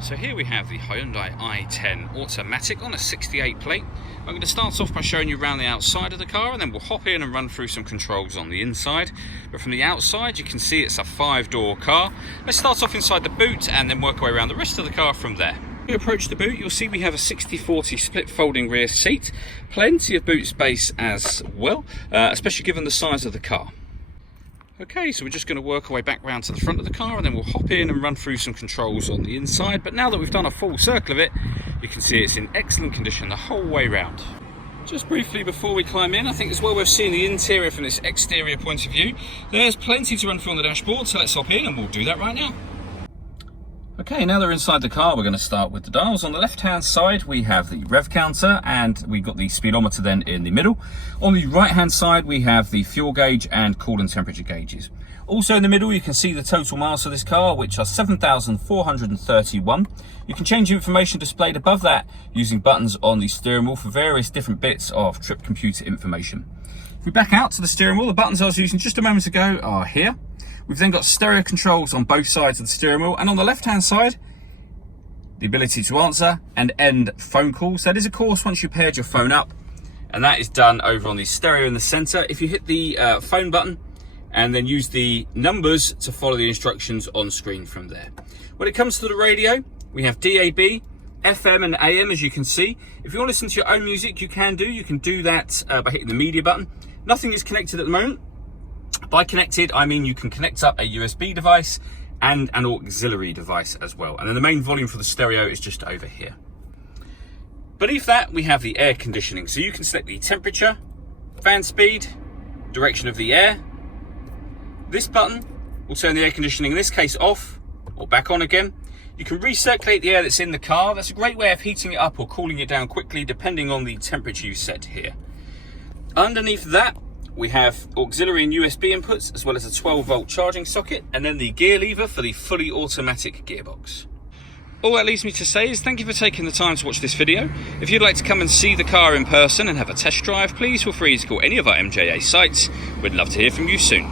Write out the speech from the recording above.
So here we have the Hyundai i10 automatic on a 68 plate. I'm going to start off by showing you around the outside of the car, and then we'll hop in and run through some controls on the inside. But from the outside you can see it's a 5-door car. Let's start off inside the boot and then work our way around the rest of the car from there. When you approach the boot, you'll see we have a 60/40 split folding rear seat. Plenty of boot space as well, especially given the size of the car. Okay, so we're just going to work our way back round to the front of the car, and then we'll hop in and run through some controls on the inside. But now that we've done a full circle of it, you can see it's in excellent condition the whole way round. Just briefly before we climb in, I think it's well worth seeing the interior from this exterior point of view. There's plenty to run through on the dashboard, so let's hop in and we'll do that right now. Okay, now that we're inside the car, we're going to start with the dials. On the left-hand side, we have the rev counter, and we've got the speedometer then in the middle. On the right-hand side, we have the fuel gauge and coolant temperature gauges. Also in the middle, you can see the total miles of this car, which are 7,431. You can change the information displayed above that using buttons on the steering wheel for various different bits of trip computer information. If we back out to the steering wheel, the buttons I was using just a moment ago are here. We've then got stereo controls on both sides of the steering wheel, and on the left-hand side, the ability to answer and end phone calls. That is, of course, once you paired your phone up, and that is done over on the stereo in the center. If you hit the phone button and then use the numbers to follow the instructions on screen from there. When it comes to the radio, we have DAB, FM and AM, as you can see. If you want to listen to your own music, you can do. You can do that by hitting the media button. Nothing is connected at the moment. By connected, I mean you can connect up a USB device and an auxiliary device as well. And then the main volume for the stereo is just over here. Beneath that, we have the air conditioning. So you can select the temperature, fan speed, direction of the air. This button will turn the air conditioning, in this case, off or back on again. You can recirculate the air that's in the car. That's a great way of heating it up or cooling it down quickly, depending on the temperature you set here. Underneath that, we have auxiliary and USB inputs, as well as a 12-volt charging socket, and then the gear lever for the fully automatic gearbox. All that leaves me to say is thank you for taking the time to watch this video. If you'd like to come and see the car in person and have a test drive, please feel free to call any of our MJA sites. We'd love to hear from you soon.